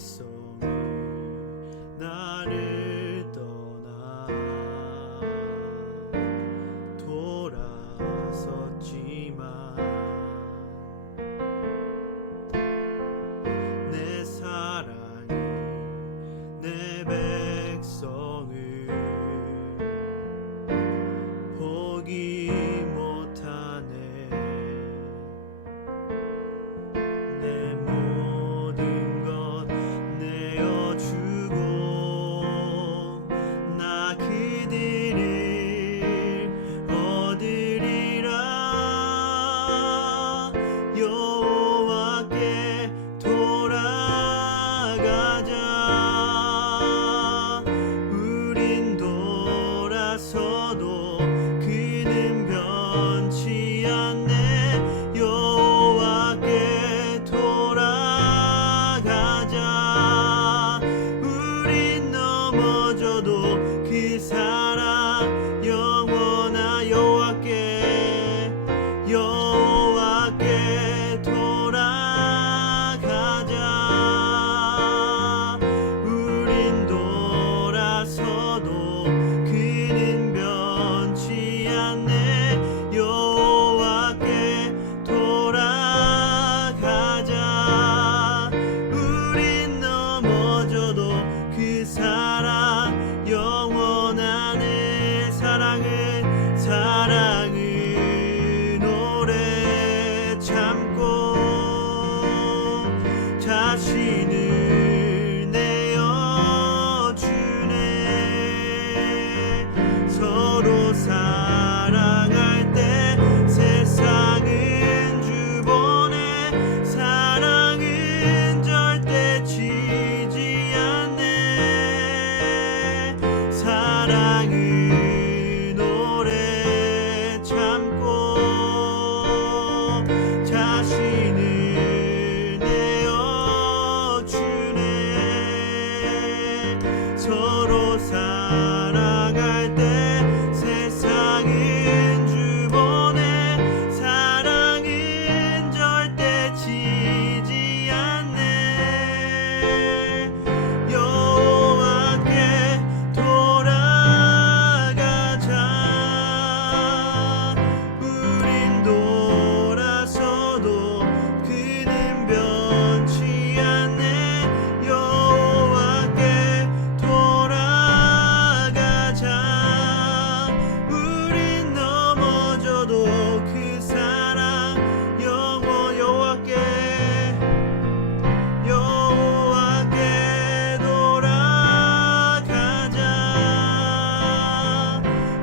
백성이 나를 떠나 돌아섰지만 내 사랑이 내 백성을 포기 못하네. 내 모든 것 내어주고 나 그들을 얻으리라. 여호와께 돌아가자. 우린 돌아서도 그는 변치 않네. 여호와께 돌아가자. 우린 넘어져도 그 사랑 영원하. 여호와께 돌아가자. 우린 돌아서도 그는 변치 않네. 여호와께 돌아가자. 우린 넘어져도 그 사랑 영원하네. 사랑은 오래 참고 자신을 내어주네. 서로 사랑할 때 세상은 주보네. 사랑은 절대 지지 않네. 사랑은 오래 참고 자신을 내어주네. 서로 사랑할 때 세상은 주보네. 사랑은 절대 지지 않네. 여호와께 돌아가자. 우린 돌아서도 그는 변치 않네. 여호와께 돌아가자. 우린 넘어져도 그 사랑 여호와께 돌아가자.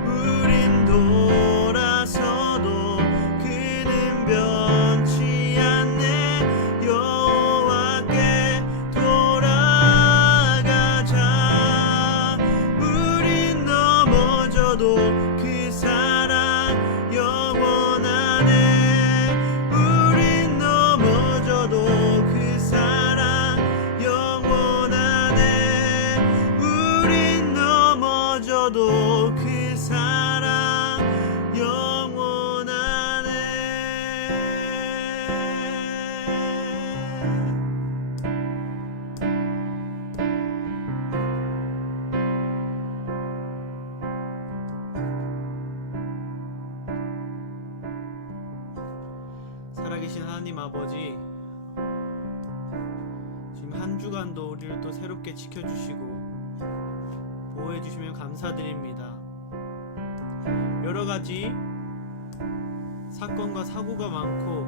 우린 돌아서도 그는 변치 않네. 여호와께 돌아가자. 우린 넘어져도 그 사랑 영원하네. 우린 넘어져도 그 사랑 영원하네. 우린 넘어져도 그 사랑 영원하네. 살아계신 하나님 아버지, 지금 한 주간도 우리를 또 새롭게 지켜주시고 보호해주시면 감사드립니다. 여러가지 사건과 사고가 많고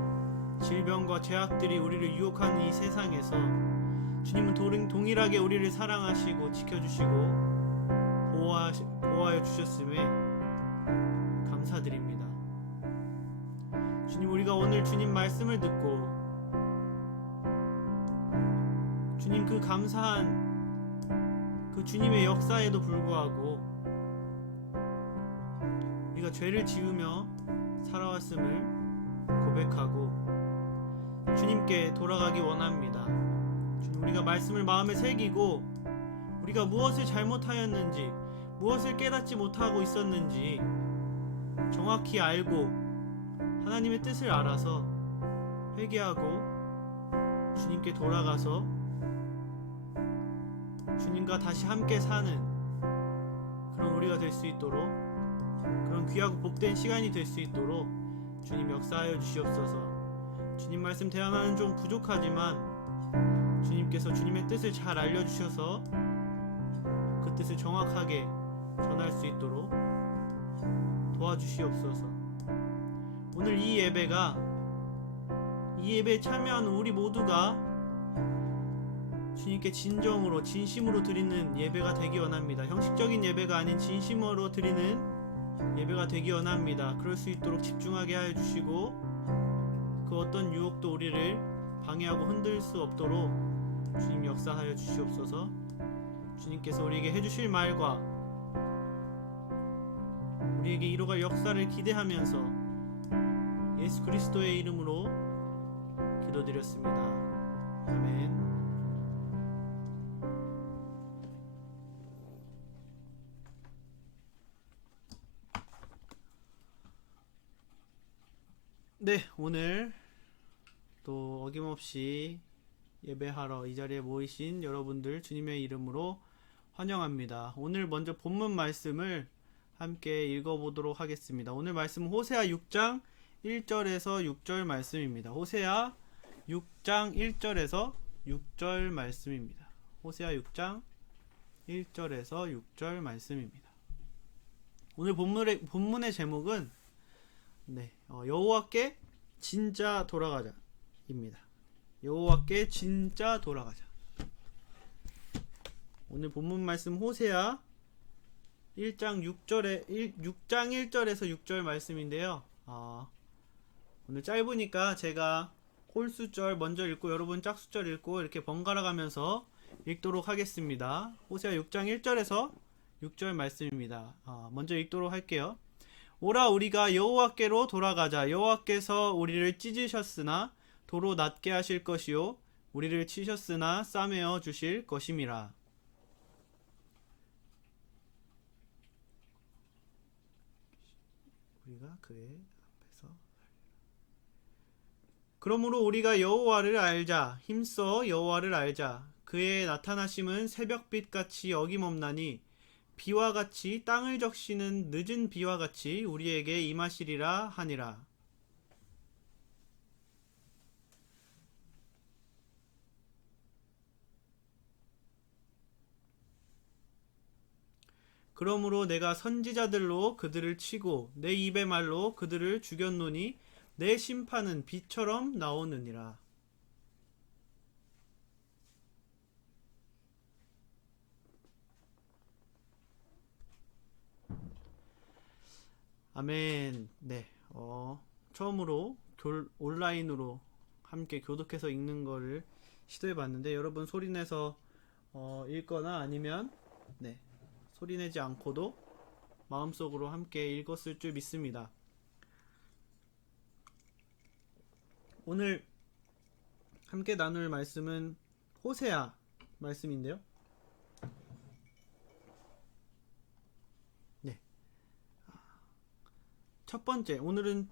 질병과 죄악들이 우리를 유혹하는 이 세상에서 주님은 동일하게 우리를 사랑하시고 지켜주시고 보호하여 주셨음에 감사드립니다. 주님, 우리가 오늘 주님 말씀을 듣고 주님 그 감사한 그 주님의 역사에도 불구하고 우리가 죄를 지으며 살아왔음을 고백하고 주님께 돌아가기 원합니다. 주님, 우리가 말씀을 마음에 새기고 우리가 무엇을 잘못하였는지, 무엇을 깨닫지 못하고 있었는지 정확히 알고 하나님의 뜻을 알아서 회개하고 주님께 돌아가서 주님과 다시 함께 사는 그런 우리가 될 수 있도록, 그런 귀하고 복된 시간이 될 수 있도록 주님 역사하여 주시옵소서. 주님 말씀 대하나는 좀 부족하지만 주님께서 주님의 뜻을 잘 알려주셔서 그 뜻을 정확하게 전할 수 있도록 도와주시옵소서. 오늘 이 예배에 참여하는 우리 모두가 주님께 진정으로 진심으로 드리는 예배가 되기 원합니다. 형식적인 예배가 아닌 진심으로 드리는 예배가 되기 원합니다. 그럴 수 있도록 집중하게 하여 주시고 그 어떤 유혹도 우리를 방해하고 흔들 수 없도록 주님 역사하여 주시옵소서. 주님께서 우리에게 해주실 말과 우리에게 이루어갈 역사를 기대하면서 예수 그리스도의 이름으로 기도드렸습니다. 아멘. 네, 오늘 또 어김없이 예배하러 이 자리에 모이신 여러분들 주님의 이름으로 환영합니다. 오늘 먼저 본문 말씀을 함께 읽어보도록 하겠습니다. 오늘 말씀은 호세아 6장 1절에서 6절 말씀입니다. 호세아 6장 1절에서 6절 말씀입니다. 호세아 6장 1절에서 6절 말씀입니다. 오늘 본문의 제목은 여호와께 진짜 돌아가자 입니다. 여호와께 진짜 돌아가자. 오늘 본문 말씀 호세아 6장 1절에서 6절 말씀인데요. 오늘 짧으니까 제가 홀수절 먼저 읽고 여러분 짝수절 읽고 이렇게 번갈아 가면서 읽도록 하겠습니다. 호세아 6장 1절에서 6절 말씀입니다. 먼저 읽도록 할게요. 오라 우리가 여호와께로 돌아가자. 여호와께서 우리를 찢으셨으나 도로 낮게 하실 것이요 우리를 치셨으나 싸매어 주실 것임이라. 우리가 그의 앞에서 그러므로 우리가 여호와를 알자. 힘써 여호와를 알자. 그의 나타나심은 새벽빛같이 어김없나니 비와 같이 땅을 적시는 늦은 비와 같이 우리에게 임하시리라 하니라. 그러므로 내가 선지자들로 그들을 치고 내 입의 말로 그들을 죽였노니 내 심판은 비처럼 나오느니라. 아멘. 네. 처음으로 온라인으로 함께 교독해서 읽는 거를 시도해 봤는데 여러분 소리내서 읽거나 아니면 소리내지 않고도 마음속으로 함께 읽었을 줄 믿습니다. 오늘 함께 나눌 말씀은 호세아 말씀인데요. 첫 번째, 오늘은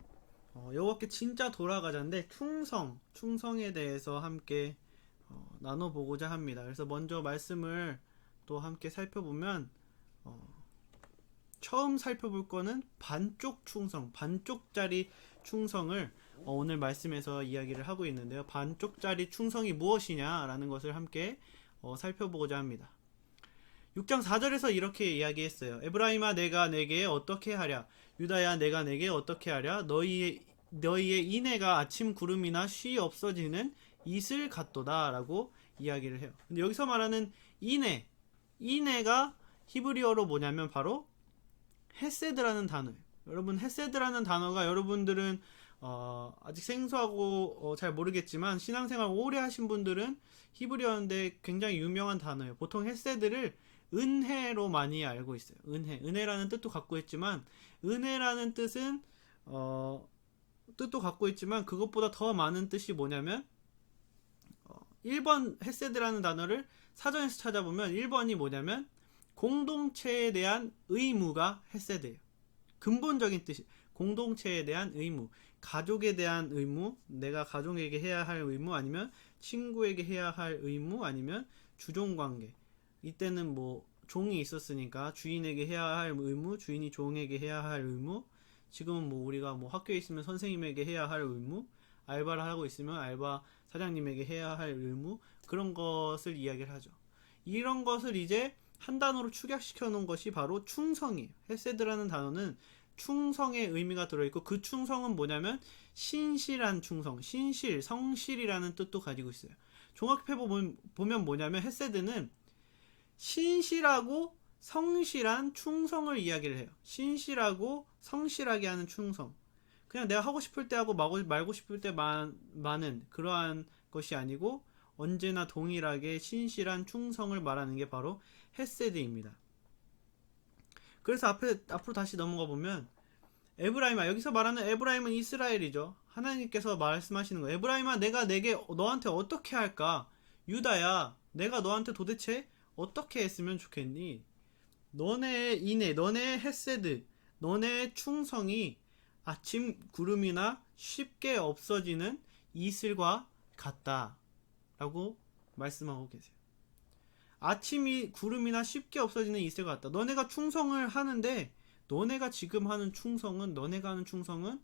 여호와께 진짜 돌아가자인데 충성에 대해서 함께 나눠보고자 합니다. 그래서 먼저 말씀을 또 함께 살펴보면 처음 살펴볼 거는 반쪽짜리 충성을 오늘 말씀에서 이야기를 하고 있는데요. 반쪽짜리 충성이 무엇이냐라는 것을 함께 살펴보고자 합니다. 6장 4절에서 이렇게 이야기했어요. 에브라임아 내가 내게 어떻게 하랴? 유다야 내가 내게 어떻게 하랴? 너희의 인애가 아침 구름이나 쉬 없어지는 이슬 같도다 라고 이야기를 해요. 근데 여기서 말하는 인애가 히브리어로 뭐냐면 바로 헤세드라는 단어예요. 여러분 헤세드라는 단어가 여러분들은 아직 생소하고 잘 모르겠지만 신앙생활 오래 하신 분들은 히브리어인데 굉장히 유명한 단어예요. 보통 헤세드를 은혜로 많이 알고 있어요. 은혜라는 뜻도 갖고 있지만 은혜라는 뜻은 뜻도 갖고 있지만 그것보다 더 많은 뜻이 뭐냐면 1번 헤세드라는 단어를 사전에서 찾아보면 1번이 뭐냐면 공동체에 대한 의무가 헤세드예요. 근본적인 뜻이 공동체에 대한 의무, 가족에 대한 의무, 내가 가족에게 해야 할 의무, 아니면 친구에게 해야 할 의무, 아니면 주종관계, 이때는 뭐 종이 있었으니까 주인에게 해야 할 의무, 주인이 종에게 해야 할 의무. 지금은 뭐 우리가 뭐 학교에 있으면 선생님에게 해야 할 의무, 알바를 하고 있으면 알바 사장님에게 해야 할 의무, 그런 것을 이야기를 하죠. 이런 것을 이제 한 단어로 축약시켜 놓은 것이 바로 충성이에요. 헤세드라는 단어는 충성의 의미가 들어있고, 그 충성은 뭐냐면 신실한 충성, 신실, 성실이라는 뜻도 가지고 있어요. 종합해 보면 뭐냐면 헤세드는 신실하고 성실한 충성을 이야기를 해요. 신실하고 성실하게 하는 충성. 그냥 내가 하고 싶을 때 하고 말고 싶을 때 많은 그러한 것이 아니고 언제나 동일하게 신실한 충성을 말하는 게 바로 헤세드입니다. 그래서 앞으로 다시 넘어가 보면 에브라임아, 여기서 말하는 에브라임은 이스라엘이죠. 하나님께서 말씀하시는 거예요. 에브라임아, 내가 너한테 어떻게 할까? 유다야, 내가 너한테 도대체 어떻게 했으면 좋겠니? 너네의 인애, 너네의 헤세드, 너네의 충성이 아침 구름이나 쉽게 없어지는 이슬과 같다 라고 말씀하고 계세요. 아침이 구름이나 쉽게 없어지는 이슬과 같다. 너네가 충성을 하는데, 너네가 지금 하는 충성은, 너네가 하는 충성은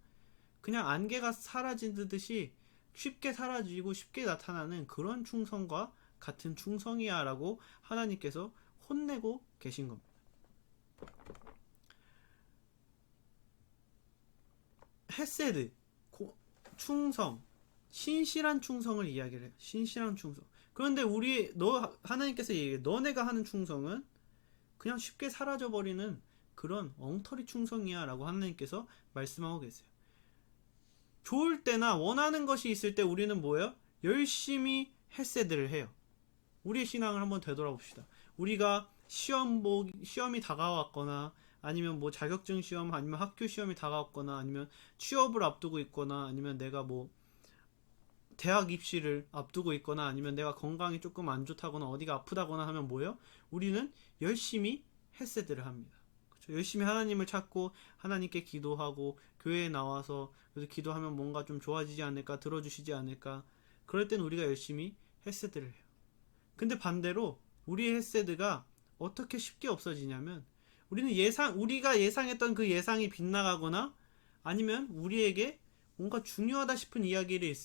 그냥 안개가 사라지듯이 쉽게 사라지고 쉽게 나타나는 그런 충성과 같은 충성이야 라고 하나님께서 혼내고 계신 겁니다. 헤세드, 충성, 신실한 충성을 이야기를 해요. 신실한 충성. 그런데 하나님께서 얘기해요. 너네가 하는 충성은 그냥 쉽게 사라져버리는 그런 엉터리 충성이야 라고 하나님께서 말씀하고 계세요. 좋을 때나 원하는 것이 있을 때 우리는 뭐예요? 열심히 헤세드를 해요. 우리의 신앙을 한번 되돌아봅시다. 우리가 시험이 다가왔거나, 아니면 뭐 자격증 시험, 아니면 학교 시험이 다가왔거나, 아니면 취업을 앞두고 있거나, 아니면 내가 뭐 대학 입시를 앞두고 있거나, 아니면 내가 건강이 조금 안 좋다거나 어디가 아프다거나 하면 뭐예요? 우리는 열심히 헤세드를 합니다. 그렇죠? 열심히 하나님을 찾고 하나님께 기도하고 교회에 나와서 그래서 기도하면 뭔가 좀 좋아지지 않을까, 들어주시지 않을까. 그럴 땐 우리가 열심히 헤세드를 해요. 근데 반대로 우리의 헤세드가 어떻게 쉽게 없어지냐면, 우리가 예상했던 그 예상이 빗나가거나, 아니면 우리에게 뭔가 중요하다 싶은 일들이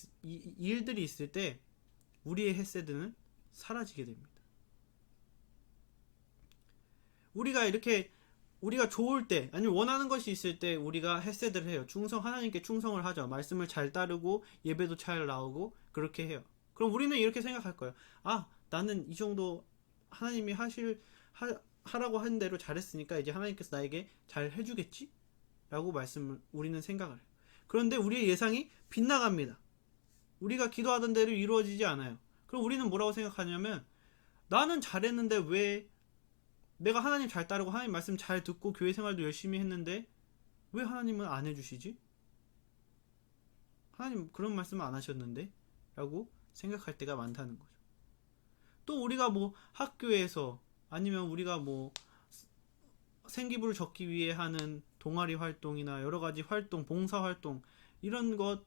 있을 때 우리의 헤세드는 사라지게 됩니다. 우리가 좋을 때, 아니면 원하는 것이 있을 때 우리가 헤세드를 해요. 하나님께 충성을 하죠. 말씀을 잘 따르고 예배도 잘 나오고 그렇게 해요. 그럼 우리는 이렇게 생각할 거예요. 나는 이 정도 하나님이 하라고 한 대로 잘했으니까 이제 하나님께서 나에게 잘 해주겠지? 라고 우리는 생각을 해요. 그런데 우리의 예상이 빗나갑니다. 우리가 기도하던 대로 이루어지지 않아요. 그럼 우리는 뭐라고 생각하냐면, 나는 잘했는데 왜 내가 하나님 잘 따르고 하나님 말씀 잘 듣고 교회 생활도 열심히 했는데 왜 하나님은 안 해주시지? 하나님 그런 말씀 안 하셨는데? 라고 생각할 때가 많다는 거죠. 또 우리가 뭐 학교에서, 아니면 우리가 뭐 생기부를 적기 위해 하는 동아리 활동이나 여러가지 활동, 봉사활동, 이런 것,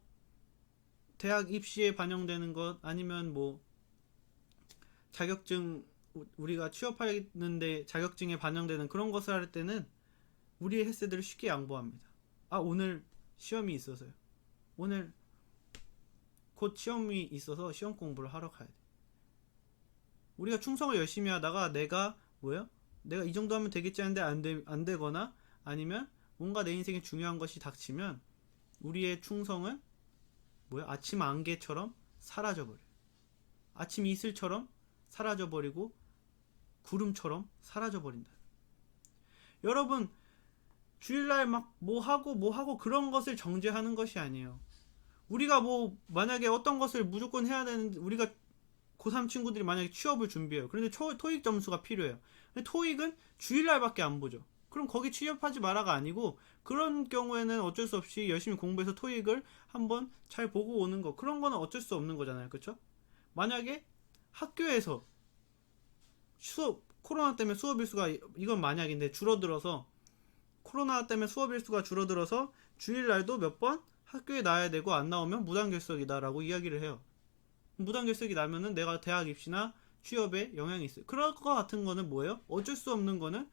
대학 입시에 반영되는 것, 아니면 뭐 자격증, 우리가 취업하는데 자격증에 반영되는 그런 것을 할 때는 우리의 헤세드를 쉽게 양보합니다. 오늘 시험이 있어서요. 오늘 곧 시험이 있어서 시험 공부를 하러 가야 돼. 우리가 충성을 열심히 하다가 내가 이 정도 하면 되겠지 하는데 안 되거나, 아니면 뭔가 내 인생에 중요한 것이 닥치면 우리의 충성은 아침 안개처럼 사라져버려요. 아침 이슬처럼 사라져버리고 구름처럼 사라져버린다. 여러분, 주일날 막 뭐하고 그런 것을 정죄하는 것이 아니에요. 우리가 만약에 어떤 것을 무조건 해야 되는데, 우리가 고3 친구들이 만약에 취업을 준비해요. 그런데 토익 점수가 필요해요. 근데 토익은 주일날밖에 안 보죠. 그럼 거기 취업하지 마라가 아니고, 그런 경우에는 어쩔 수 없이 열심히 공부해서 토익을 한번 잘 보고 오는 거, 그런 거는 어쩔 수 없는 거잖아요. 그렇죠? 만약에 학교에서 코로나 때문에 수업 일수가, 이건 만약인데, 줄어들어서, 코로나 때문에 수업 일수가 줄어들어서 주일날도 몇 번 학교에 나와야 되고 안 나오면 무단결석이다 라고 이야기를 해요. 무단결석이 나면은 내가 대학 입시나 취업에 영향이 있어요. 그럴 것 같은 거는 뭐예요? 어쩔 수 없는 거는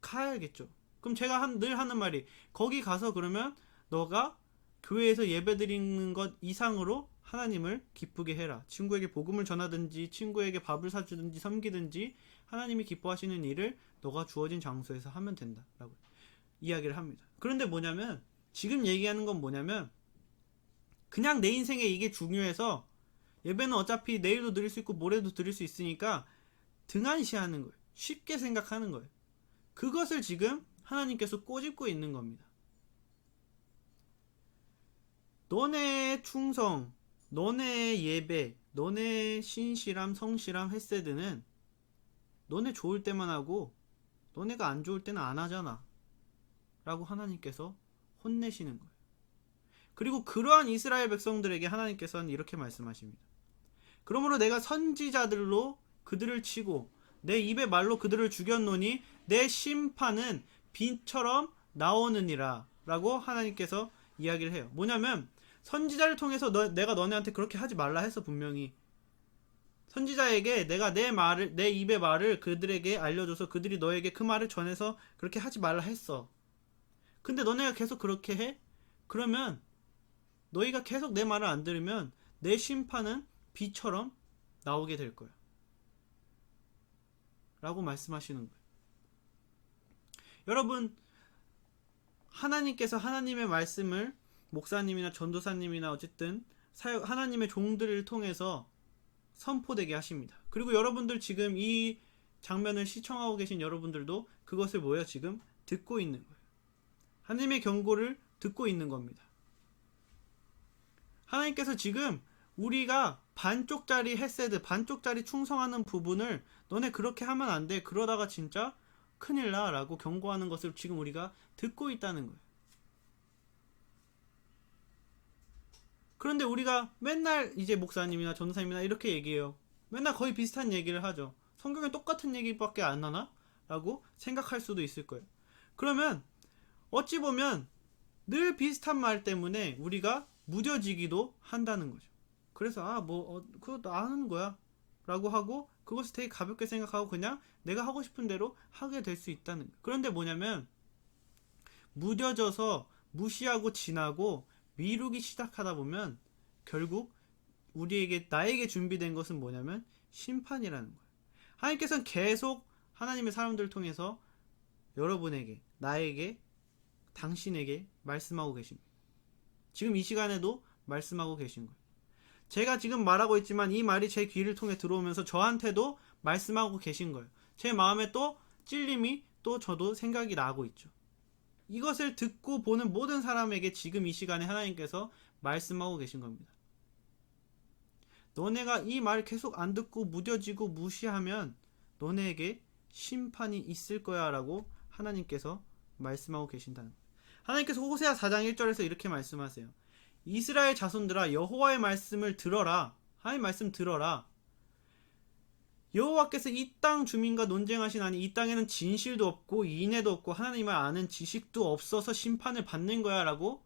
가야겠죠. 그럼 제가 늘 하는 말이, 거기 가서 그러면 너가 교회에서 예배 드리는 것 이상으로 하나님을 기쁘게 해라. 친구에게 복음을 전하든지 친구에게 밥을 사주든지 섬기든지 하나님이 기뻐하시는 일을 너가 주어진 장소에서 하면 된다 라고 이야기를 합니다. 그런데 뭐냐면, 지금 얘기하는 건 뭐냐면, 그냥 내 인생에 이게 중요해서 예배는 어차피 내일도 드릴 수 있고 모레도 드릴 수 있으니까 등한시하는 거예요. 쉽게 생각하는 거예요. 그것을 지금 하나님께서 꼬집고 있는 겁니다. 너네의 충성, 너네의 예배, 너네의 신실함, 성실함, 헤세드는 너네 좋을 때만 하고 너네가 안 좋을 때는 안 하잖아 라고 하나님께서 혼내시는 거예요. 그리고 그러한 이스라엘 백성들에게 하나님께서는 이렇게 말씀하십니다. 그러므로 내가 선지자들로 그들을 치고 내 입의 말로 그들을 죽였노니 내 심판은 빛처럼 나오느니라 라고 하나님께서 이야기를 해요. 뭐냐면, 선지자를 통해서 내가 너네한테 그렇게 하지 말라 해서 분명히 선지자에게 내가 내 입의 말을 그들에게 알려줘서 그들이 너에게 그 말을 전해서 그렇게 하지 말라 했어. 근데 너네가 계속 그렇게 해? 그러면 너희가 계속 내 말을 안 들으면 내 심판은 비처럼 나오게 될 거야 라고 말씀하시는 거예요. 여러분, 하나님께서 하나님의 말씀을 목사님이나 전도사님이나 어쨌든 하나님의 종들을 통해서 선포되게 하십니다. 그리고 여러분들 지금 이 장면을 시청하고 계신 여러분들도 그것을 지금 듣고 있는 거예요. 하나님의 경고를 듣고 있는 겁니다. 하나님께서 지금 우리가 반쪽짜리 헤세드, 반쪽짜리 충성하는 부분을 너네 그렇게 하면 안 돼, 그러다가 진짜 큰일 나 라고 경고하는 것을 지금 우리가 듣고 있다는 거예요. 그런데 우리가 맨날 이제 목사님이나 전도사님이나 이렇게 얘기해요. 맨날 거의 비슷한 얘기를 하죠. 성경에 똑같은 얘기밖에 안 하나? 라고 생각할 수도 있을 거예요. 그러면 어찌 보면 늘 비슷한 말 때문에 우리가 무뎌지기도 한다는 거죠. 그래서 그거 아는 거야 라고 하고 그것을 되게 가볍게 생각하고 그냥 내가 하고 싶은 대로 하게 될 수 있다는 거예요. 그런데 뭐냐면, 무뎌져서 무시하고 지나고 미루기 시작하다 보면 결국 나에게 준비된 것은 뭐냐면 심판이라는 거예요. 하나님께서는 계속 하나님의 사람들을 통해서 여러분에게, 나에게, 당신에게 말씀하고 계십니다. 지금 이 시간에도 말씀하고 계신 거예요. 제가 지금 말하고 있지만 이 말이 제 귀를 통해 들어오면서 저한테도 말씀하고 계신 거예요. 제 마음에 또 찔림이 또 저도 생각이 나고 있죠. 이것을 듣고 보는 모든 사람에게 지금 이 시간에 하나님께서 말씀하고 계신 겁니다. 너네가 이 말 계속 안 듣고 무뎌지고 무시하면 너네에게 심판이 있을 거야 라고 하나님께서 말씀하고 계신다는 거예요. 하나님께서 호세아 4장 1절에서 이렇게 말씀하세요. 이스라엘 자손들아, 여호와의 말씀을 들어라. 하나님 말씀 들어라. 여호와께서 이 땅 주민과 논쟁하시나니 이 땅에는 진실도 없고 인애도 없고 하나님을 아는 지식도 없어서 심판을 받는 거야 라고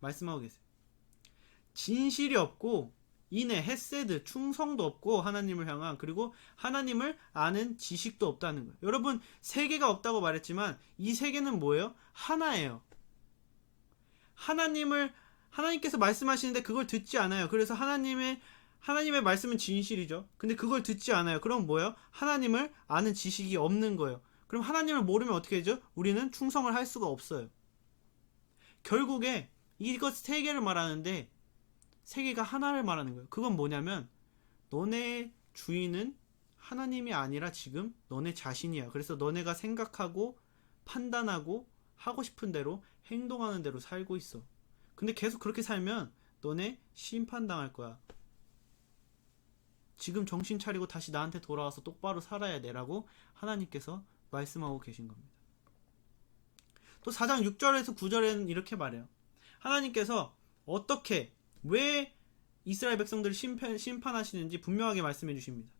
말씀하고 계세요. 진실이 없고 인애, 헤세드, 충성도 없고 하나님을 향한, 그리고 하나님을 아는 지식도 없다는 거예요. 여러분, 세계가 없다고 말했지만 이 세계는 뭐예요? 하나예요. 하나님께서 말씀하시는데 그걸 듣지 않아요. 그래서 하나님의 말씀은 진실이죠. 근데 그걸 듣지 않아요. 그럼 뭐예요? 하나님을 아는 지식이 없는 거예요. 그럼 하나님을 모르면 어떻게 되죠? 우리는 충성을 할 수가 없어요. 결국에 이것 세 개를 말하는데 세 개가 하나를 말하는 거예요. 그건 뭐냐면, 너네 주인은 하나님이 아니라 지금 너네 자신이야. 그래서 너네가 생각하고 판단하고 하고 싶은 대로 행동하는 대로 살고 있어. 근데 계속 그렇게 살면 너네 심판당할 거야. 지금 정신 차리고 다시 나한테 돌아와서 똑바로 살아야 돼 라고 하나님께서 말씀하고 계신 겁니다. 또 4장 6절에서 9절에는 이렇게 말해요. 하나님께서 왜 이스라엘 백성들을 심판하시는지 분명하게 말씀해 주십니다.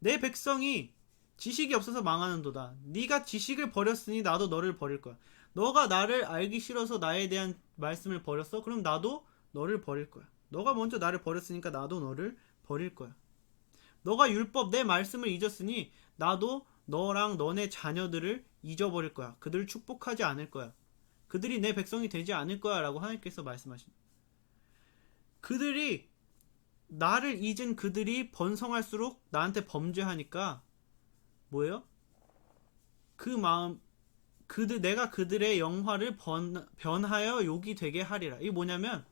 내 백성이 지식이 없어서 망하는도다. 네가 지식을 버렸으니 나도 너를 버릴 거야. 너가 나를 알기 싫어서 나에 대한 말씀을 버렸어? 그럼 나도 너를 버릴 거야. 너가 먼저 나를 버렸으니까 나도 너를 버릴 거야. 너가 율법 내 말씀을 잊었으니 나도 너랑 너네 자녀들을 잊어버릴 거야. 그들을 축복하지 않을 거야. 그들이 내 백성이 되지 않을 거야 라고 하나님께서 말씀하십니다. 그들이 나를 잊은 그들이 번성할수록 나한테 범죄하니까 뭐예요? 그 마음 내가 그들의 영화를 변하여 욕이 되게 하리라. 이게 뭐냐면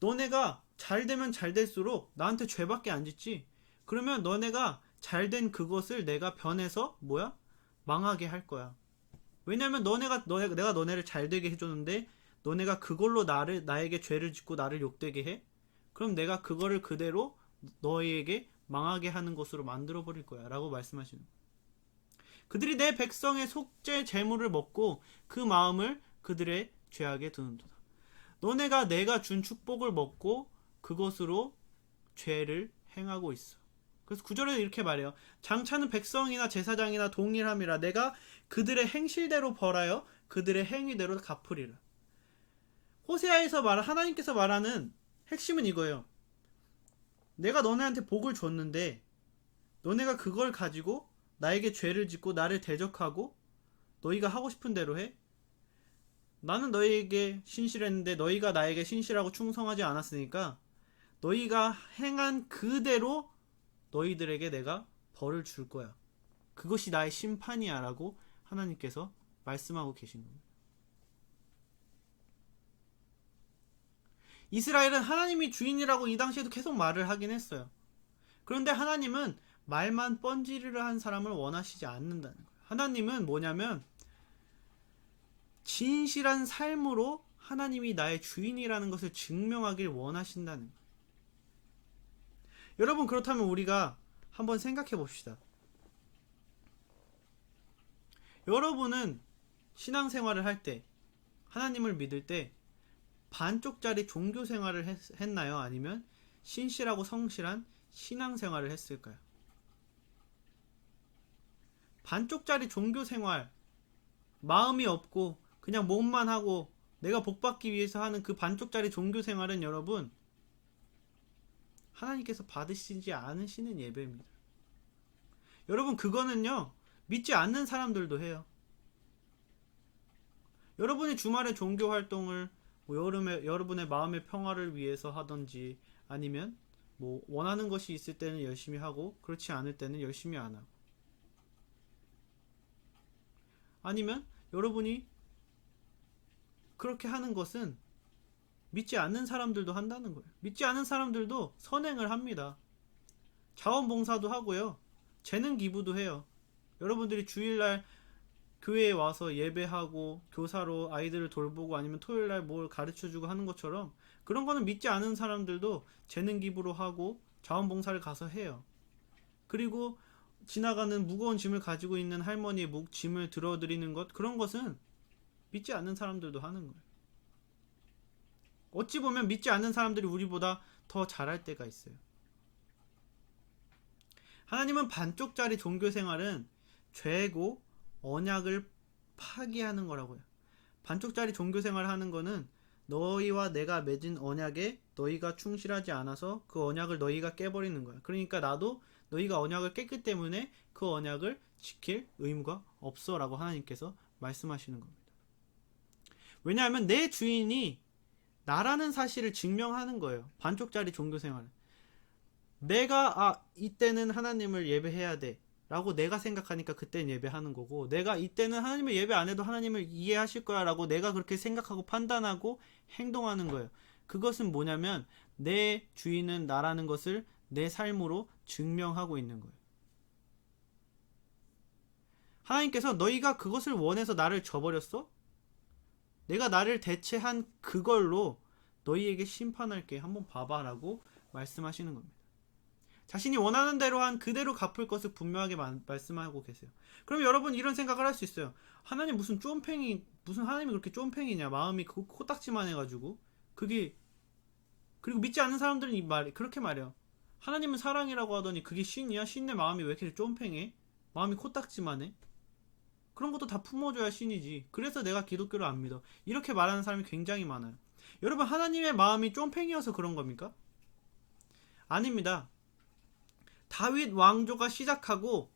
너네가 잘 되면 잘 될수록 나한테 죄밖에 안 짓지. 그러면 너네가 잘 된 그것을 내가 변해서 뭐야? 망하게 할 거야. 왜냐면 내가 너네를 잘 되게 해줬는데 너네가 그걸로 나에게 죄를 짓고 나를 욕되게 해? 그럼 내가 그거를 그대로 너희에게 망하게 하는 것으로 만들어 버릴 거야 라고 말씀하시는 거예요. 그들이 내 백성의 속죄 제물을 먹고 그 마음을 그들의 죄악에 두는도다. 너네가 내가 준 축복을 먹고 그것으로 죄를 행하고 있어. 그래서 9절에 이렇게 말해요. 장차는 백성이나 제사장이나 동일함이라. 내가 그들의 행실대로 벌하여 그들의 행위대로 갚으리라. 호세아에서 하나님께서 말하는 핵심은 이거예요. 내가 너네한테 복을 줬는데 너네가 그걸 가지고 나에게 죄를 짓고 나를 대적하고 너희가 하고 싶은 대로 해? 나는 너희에게 신실했는데 너희가 나에게 신실하고 충성하지 않았으니까 너희가 행한 그대로 너희들에게 내가 벌을 줄 거야. 그것이 나의 심판이야 라고 하나님께서 말씀하고 계신 겁니다. 이스라엘은 하나님이 주인이라고 이 당시에도 계속 말을 하긴 했어요. 그런데 하나님은 말만 뻔지르르 한 사람을 원하시지 않는다는 거예요. 하나님은 뭐냐면 진실한 삶으로 하나님이 나의 주인이라는 것을 증명하길 원하신다는 거예요. 여러분, 그렇다면 우리가 한번 생각해 봅시다. 여러분은 신앙생활을 할 때, 하나님을 믿을 때 반쪽짜리 종교생활을 했나요? 아니면 신실하고 성실한 신앙생활을 했을까요? 반쪽짜리 종교생활, 마음이 없고 그냥 몸만 하고 내가 복받기 위해서 하는 그 반쪽짜리 종교생활은 여러분, 하나님께서 받으시지 않으시는 예배입니다. 여러분, 그거는요 믿지 않는 사람들도 해요. 여러분이 주말에 종교활동을 여러분의 마음의 평화를 위해서 하던지, 아니면 원하는 것이 있을 때는 열심히 하고 그렇지 않을 때는 열심히 안 하고, 아니면 여러분이 그렇게 하는 것은 믿지 않는 사람들도 한다는 거예요. 믿지 않는 사람들도 선행을 합니다. 자원봉사도 하고요, 재능 기부도 해요. 여러분들이 주일날 교회에 와서 예배하고 교사로 아이들을 돌보고 아니면 토요일날 뭘 가르쳐주고 하는 것처럼, 그런 거는 믿지 않은 사람들도 재능 기부로 하고 자원봉사를 가서 해요. 그리고 지나가는 무거운 짐을 가지고 있는 할머니의 짐을 들어드리는 것, 그런 것은 믿지 않는 사람들도 하는 거예요. 어찌 보면 믿지 않는 사람들이 우리보다 더 잘할 때가 있어요. 하나님은 반쪽짜리 종교생활은 죄고 언약을 파기하는 거라고요. 반쪽짜리 종교생활 하는 거는 너희와 내가 맺은 언약에 너희가 충실하지 않아서 그 언약을 너희가 깨버리는 거야. 그러니까 나도 너희가 언약을 깼기 때문에 그 언약을 지킬 의무가 없어 라고 하나님께서 말씀하시는 겁니다. 왜냐하면 내 주인이 나라는 사실을 증명하는 거예요. 반쪽짜리 종교생활은. 내가 이때는 하나님을 예배해야 돼 라고 내가 생각하니까 그때는 예배하는 거고, 내가 이때는 하나님을 예배 안 해도 하나님을 이해하실 거야 라고 내가 그렇게 생각하고 판단하고 행동하는 거예요. 그것은 뭐냐면 내 주인은 나라는 것을 내 삶으로 증명하고 있는 거예요. 하나님께서 너희가 그것을 원해서 나를 저버렸어? 내가 나를 대체한 그걸로 너희에게 심판할게. 한번 봐봐 라고 말씀하시는 겁니다. 자신이 원하는 대로 한 그대로 갚을 것을 분명하게 말씀하고 계세요. 그럼 여러분 이런 생각을 할 수 있어요. 하나님 무슨 하나님이 그렇게 쫌팽이냐, 마음이 코딱지만 해가지고. 그리고 믿지 않는 사람들은 그렇게 말해요. 하나님은 사랑이라고 하더니 그게 신이야? 신의 마음이 왜 이렇게 쫌팽해? 마음이 코딱지만 해? 그런 것도 다 품어줘야 신이지. 그래서 내가 기독교를 안 믿어. 이렇게 말하는 사람이 굉장히 많아요. 여러분, 하나님의 마음이 쫌팽이어서 그런 겁니까? 아닙니다. 다윗 왕조가 시작하고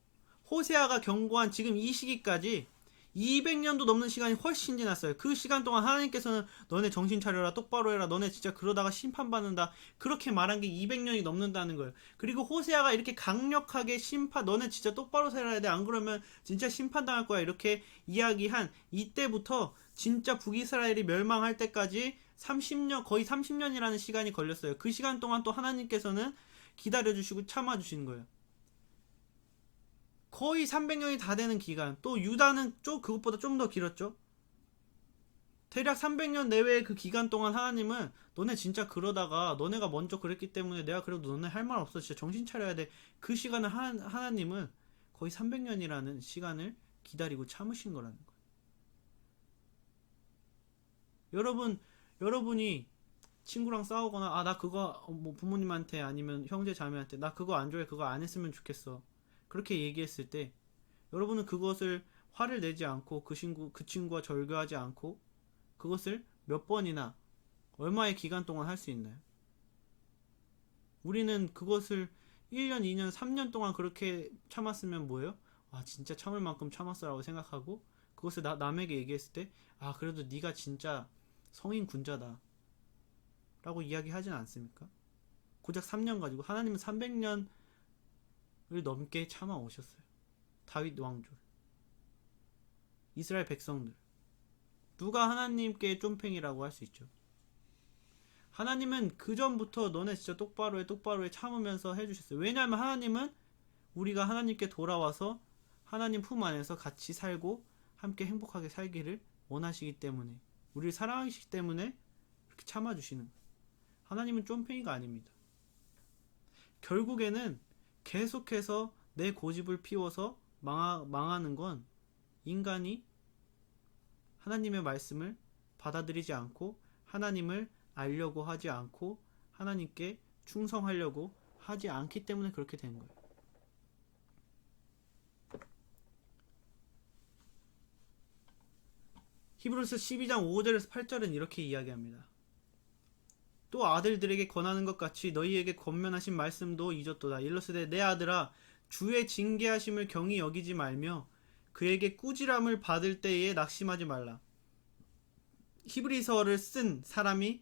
호세아가 경고한 지금 이 시기까지 200년도 넘는 시간이 훨씬 지났어요. 그 시간 동안 하나님께서는 너네 정신 차려라, 똑바로 해라, 너네 진짜 그러다가 심판받는다, 그렇게 말한 게 200년이 넘는다는 거예요. 그리고 호세아가 이렇게 강력하게 너네 진짜 똑바로 살아야 돼, 안 그러면 진짜 심판당할 거야, 이렇게 이야기한 이때부터 진짜 북이스라엘이 멸망할 때까지 30년, 거의 30년이라는 시간이 걸렸어요. 그 시간 동안 또 하나님께서는 기다려주시고 참아주시는 거예요. 거의 300년이 다 되는 기간. 또 유다는 그것보다 좀 더 길었죠. 대략 300년 내외의 그 기간 동안 하나님은 너네 진짜 그러다가 너네가 먼저 그랬기 때문에 내가 그래도 너네 할 말 없어, 진짜 정신 차려야 돼, 그 시간을 하나님은 거의 300년이라는 시간을 기다리고 참으신 거라는 거예요. 여러분이 친구랑 싸우거나 나 그거 뭐 부모님한테 아니면 형제 자매한테 나 그거 안 좋아해, 그거 안 했으면 좋겠어, 그렇게 얘기했을 때 여러분은 그것을 화를 내지 않고 그 친구와 절교하지 않고 그것을 몇 번이나 얼마의 기간 동안 할 수 있나요? 우리는 그것을 1년, 2년, 3년 동안 그렇게 참았으면 뭐예요? 진짜 참을 만큼 참았어 라고 생각하고 그것을 남에게 얘기했을 때 그래도 네가 진짜 성인 군자다 라고 이야기하진 않습니까? 고작 3년 가지고 하나님은 300년을 넘게 참아 오셨어요. 다윗 왕조, 이스라엘 백성들, 누가 하나님께 쫌팽이라고 할 수 있죠? 하나님은 그 전부터 너네 진짜 똑바로 해 참으면서 해주셨어요. 왜냐하면 하나님은 우리가 하나님께 돌아와서 하나님 품 안에서 같이 살고 함께 행복하게 살기를 원하시기 때문에, 우리를 사랑하시기 때문에 그렇게 참아주시는 거예요. 하나님은 쫌팽이가 아닙니다. 결국에는 계속해서 내 고집을 피워서 망하는 건 인간이 하나님의 말씀을 받아들이지 않고 하나님을 알려고 하지 않고 하나님께 충성하려고 하지 않기 때문에 그렇게 된 거예요. 히브리서 12장 5절에서 8절은 이렇게 이야기합니다. 또 아들들에게 권하는 것 같이 너희에게 권면하신 말씀도 잊었도다. 일러스되 내 아들아, 주의 징계하심을 경히 여기지 말며 그에게 꾸지람을 받을 때에 낙심하지 말라. 히브리서를 쓴 사람이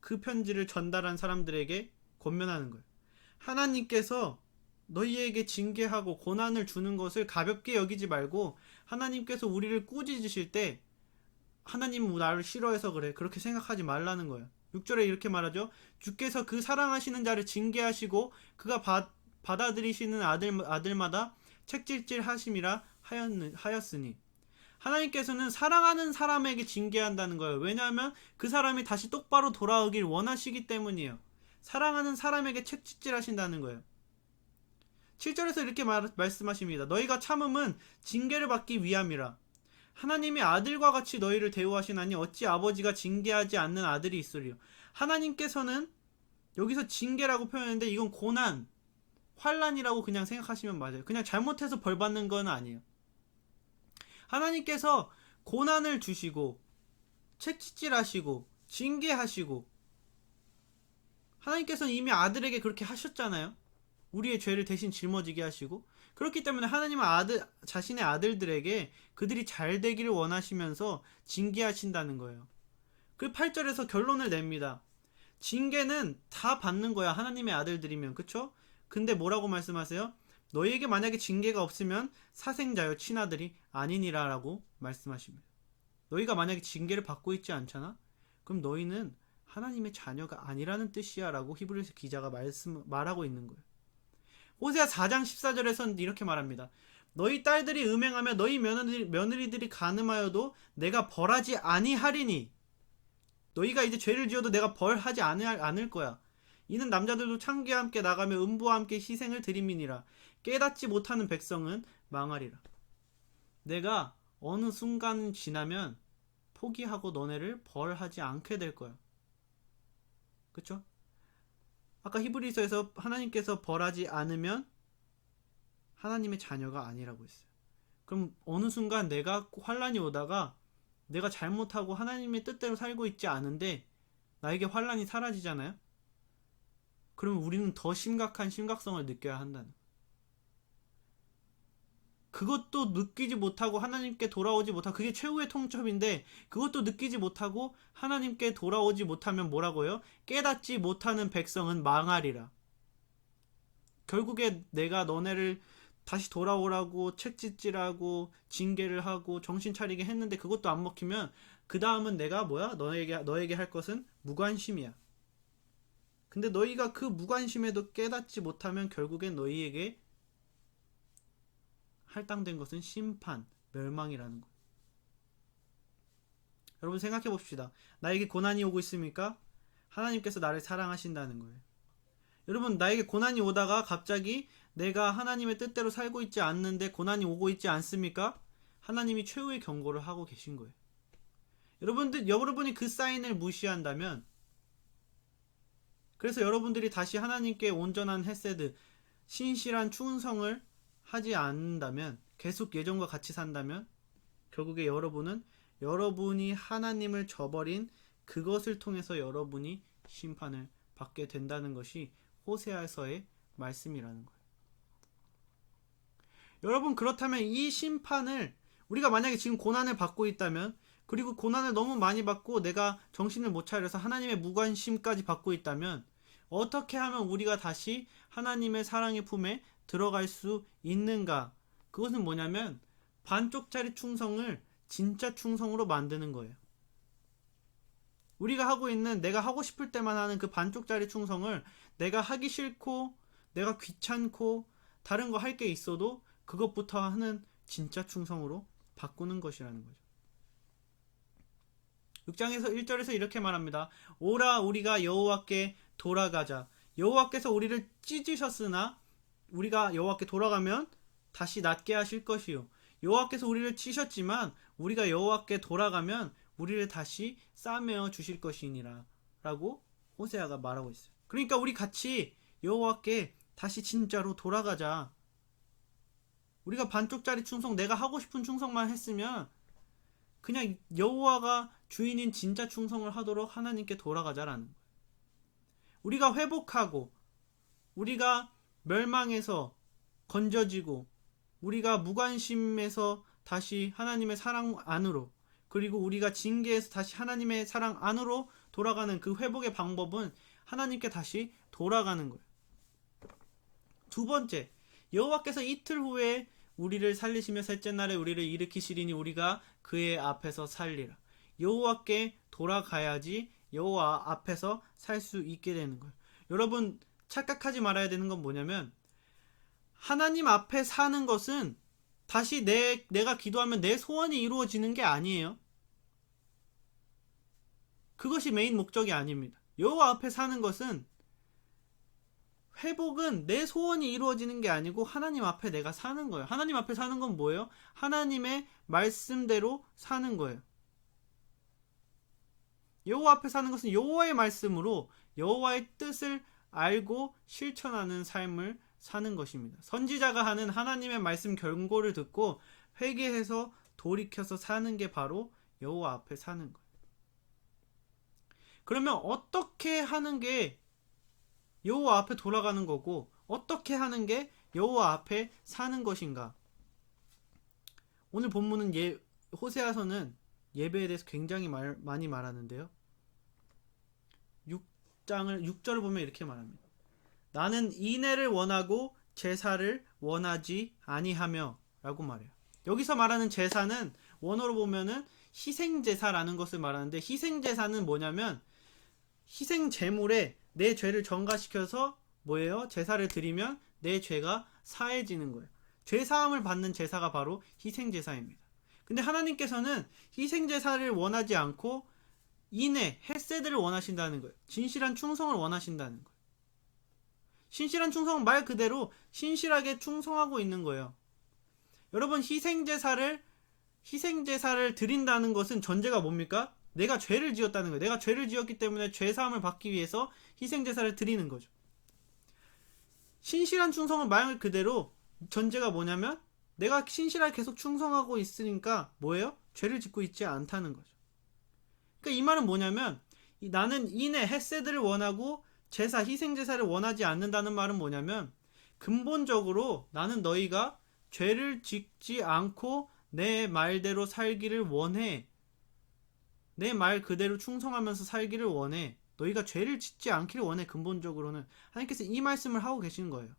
그 편지를 전달한 사람들에게 권면하는 거예요. 하나님께서 너희에게 징계하고 고난을 주는 것을 가볍게 여기지 말고 하나님께서 우리를 꾸짖으실 때 하나님은 나를 싫어해서 그래, 그렇게 생각하지 말라는 거예요. 6절에 이렇게 말하죠. 주께서 그 사랑하시는 자를 징계하시고 그가 받아들이시는 아들마다 책질질 하심이라 하였으니, 하나님께서는 사랑하는 사람에게 징계한다는 거예요. 왜냐하면 그 사람이 다시 똑바로 돌아오길 원하시기 때문이에요. 사랑하는 사람에게 책짓질 하신다는 거예요. 7절에서 이렇게 말씀하십니다. 너희가 참음은 징계를 받기 위함이라. 하나님이 아들과 같이 너희를 대우하시나니 어찌 아버지가 징계하지 않는 아들이 있으리요. 하나님께서는 여기서 징계라고 표현했는데 이건 고난, 환난이라고 그냥 생각하시면 맞아요. 그냥 잘못해서 벌 받는 건 아니에요. 하나님께서 고난을 주시고 책짓질하시고 징계하시고, 하나님께서는 이미 아들에게 그렇게 하셨잖아요. 우리의 죄를 대신 짊어지게 하시고, 그렇기 때문에 하나님은 자신의 아들들에게 그들이 잘 되기를 원하시면서 징계하신다는 거예요. 그 8절에서 결론을 냅니다. 징계는 다 받는 거야, 하나님의 아들들이면. 그쵸? 근데 뭐라고 말씀하세요? 너희에게 만약에 징계가 없으면 사생자여 친아들이 아니니라 라고 말씀하십니다. 너희가 만약에 징계를 받고 있지 않잖아? 그럼 너희는 하나님의 자녀가 아니라는 뜻이야 라고 히브리서 기자가 말하고 있는 거예요. 호세아 4장 14절에서는 이렇게 말합니다. 너희 딸들이 음행하며 너희 며느리들이 간음하여도 내가 벌하지 아니하리니, 너희가 이제 죄를 지어도 내가 벌하지 않을 거야. 이는 남자들도 창기와 함께 나가며 음부와 함께 희생을 드림이니라. 깨닫지 못하는 백성은 망하리라. 내가 어느 순간 지나면 포기하고 너네를 벌하지 않게 될 거야. 그쵸? 아까 히브리서에서 하나님께서 벌하지 않으면 하나님의 자녀가 아니라고 했어요. 그럼 어느 순간 내가 환난이 오다가 내가 잘못하고 하나님의 뜻대로 살고 있지 않은데 나에게 환난이 사라지잖아요. 그러면 우리는 더 심각한 심각성을 느껴야 한다는 거예요. 그것도 느끼지 못하고 하나님께 돌아오지 못하고, 그게 최후의 통첩인데 그것도 느끼지 못하고 하나님께 돌아오지 못하면 뭐라고요? 깨닫지 못하는 백성은 망하리라. 결국에 내가 너네를 다시 돌아오라고 책짓질하고 징계를 하고 정신 차리게 했는데 그것도 안 먹히면 그 다음은 내가 뭐야? 너에게 할 것은 무관심이야. 근데 너희가 그 무관심에도 깨닫지 못하면 결국엔 너희에게 할당된 것은 심판, 멸망이라는 거예요. 여러분 생각해 봅시다. 나에게 고난이 오고 있습니까? 하나님께서 나를 사랑하신다는 거예요. 여러분, 나에게 고난이 오다가 갑자기 내가 하나님의 뜻대로 살고 있지 않는데 고난이 오고 있지 않습니까? 하나님이 최후의 경고를 하고 계신 거예요. 여러분이 그 사인을 무시한다면, 그래서 여러분들이 다시 하나님께 온전한 헤세드, 신실한 충성을 하지 않는다면, 계속 예전과 같이 산다면 결국에 여러분이 하나님을 저버린 그것을 통해서 여러분이 심판을 받게 된다는 것이 호세아서의 말씀이라는 거예요. 여러분, 그렇다면 이 심판을, 우리가 만약에 지금 고난을 받고 있다면, 그리고 고난을 너무 많이 받고 내가 정신을 못 차려서 하나님의 무관심까지 받고 있다면, 어떻게 하면 우리가 다시 하나님의 사랑의 품에 들어갈 수 있는가? 그것은 뭐냐면 반쪽짜리 충성을 진짜 충성으로 만드는 거예요. 우리가 하고 있는, 내가 하고 싶을 때만 하는 그 반쪽짜리 충성을 내가 하기 싫고 내가 귀찮고 다른 거 할 게 있어도 그것부터 하는 진짜 충성으로 바꾸는 것이라는 거죠. 6장에서 1절에서 이렇게 말합니다. 오라, 우리가 여호와께 돌아가자. 여호와께서 우리를 찢으셨으나 우리가 여호와께 돌아가면 다시 낫게 하실 것이요, 여호와께서 우리를 치셨지만 우리가 여호와께 돌아가면 우리를 다시 싸매어 주실 것이니라 라고 호세아가 말하고 있어요. 그러니까 우리 같이 여호와께 다시 진짜로 돌아가자. 우리가 반쪽짜리 충성, 내가 하고 싶은 충성만 했으면 그냥 여호와가 주인인 진짜 충성을 하도록 하나님께 돌아가자라는 거예요. 우리가 회복하고 우리가 멸망에서 건져지고 우리가 무관심에서 다시 하나님의 사랑 안으로, 그리고 우리가 징계에서 다시 하나님의 사랑 안으로 돌아가는 그 회복의 방법은 하나님께 다시 돌아가는 거예요. 두 번째, 여호와께서 이틀 후에 우리를 살리시며 셋째 날에 우리를 일으키시리니 우리가 그의 앞에서 살리라. 여호와께 돌아가야지 여호와 앞에서 살 수 있게 되는 거예요. 여러분, 착각하지 말아야 되는 건 뭐냐면, 하나님 앞에 사는 것은 다시 내가 기도하면 내 소원이 이루어지는 게 아니에요. 그것이 메인 목적이 아닙니다. 여호와 앞에 사는 것은, 회복은 내 소원이 이루어지는 게 아니고 하나님 앞에 내가 사는 거예요. 하나님 앞에 사는 건 뭐예요? 하나님의 말씀대로 사는 거예요. 여호와 앞에 사는 것은 여호와의 말씀으로 여호와의 뜻을 알고 실천하는 삶을 사는 것입니다. 선지자가 하는 하나님의 말씀 경고를 듣고 회개해서 돌이켜서 사는 게 바로 여호와 앞에 사는 거예요. 그러면 어떻게 하는 게 여호와 앞에 돌아가는 거고 어떻게 하는 게 여호와 앞에 사는 것인가? 오늘 본문은 호세아서는 예배에 대해서 굉장히 많이 말하는데요. 6절을 보면 이렇게 말합니다. 나는 인애를 원하고 제사를 원하지 아니하며 라고 말해요. 여기서 말하는 제사는 원어로 보면은 희생제사라는 것을 말하는데, 희생제사는 뭐냐면 희생제물에 내 죄를 전가시켜서 뭐예요? 제사를 드리면 내 죄가 사해지는 거예요. 죄사함을 받는 제사가 바로 희생제사입니다. 근데 하나님께서는 희생제사를 원하지 않고 인애, 헤세드를 원하신다는 거예요. 진실한 충성을 원하신다는 거예요. 신실한 충성은 말 그대로 신실하게 충성하고 있는 거예요. 여러분, 희생제사를 드린다는 것은 전제가 뭡니까? 내가 죄를 지었다는 거예요. 내가 죄를 지었기 때문에 죄사함을 받기 위해서 희생제사를 드리는 거죠. 신실한 충성은 말 그대로 전제가 뭐냐면 내가 신실하게 계속 충성하고 있으니까 뭐예요? 죄를 짓고 있지 않다는 거죠. 그러니까 이 말은 뭐냐면, 나는 인애, 헤세드를 원하고 제사, 희생제사를 원하지 않는다는 말은 뭐냐면 근본적으로 나는 너희가 죄를 짓지 않고 내 말대로 살기를 원해. 내 말 그대로 충성하면서 살기를 원해. 너희가 죄를 짓지 않기를 원해. 근본적으로는 하나님께서 이 말씀을 하고 계시는 거예요.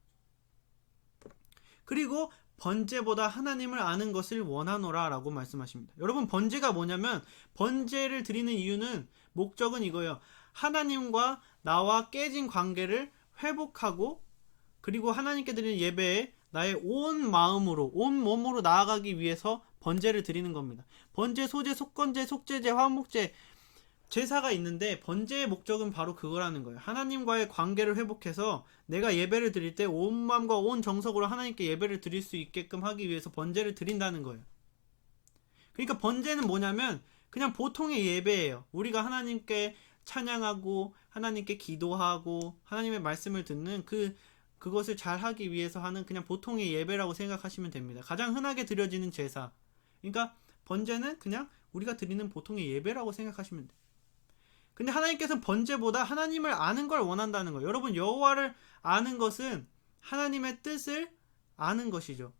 그리고 번제보다 하나님을 아는 것을 원하노라 라고 말씀하십니다. 여러분, 번제가 뭐냐면 번제를 드리는 이유는 목적은 이거예요. 하나님과 나와 깨진 관계를 회복하고 그리고 하나님께 드리는 예배에 나의 온 마음으로 온 몸으로 나아가기 위해서 번제를 드리는 겁니다. 번제, 소제, 속건제, 속죄제, 화목제 제사가 있는데 번제의 목적은 바로 그거라는 거예요. 하나님과의 관계를 회복해서 내가 예배를 드릴 때 온 마음과 온 정석으로 하나님께 예배를 드릴 수 있게끔 하기 위해서 번제를 드린다는 거예요. 그러니까 번제는 뭐냐면 그냥 보통의 예배예요. 우리가 하나님께 찬양하고 하나님께 기도하고 하나님의 말씀을 듣는 그것을 잘 하기 위해서 하는 그냥 보통의 예배라고 생각하시면 됩니다. 가장 흔하게 드려지는 제사. 그러니까 번제는 그냥 우리가 드리는 보통의 예배라고 생각하시면 돼요. 근데 하나님께서는 번제보다 하나님을 아는 걸 원한다는 거예요. 여러분, 여호와를 아는 것은 하나님의 뜻을 아는 것이죠.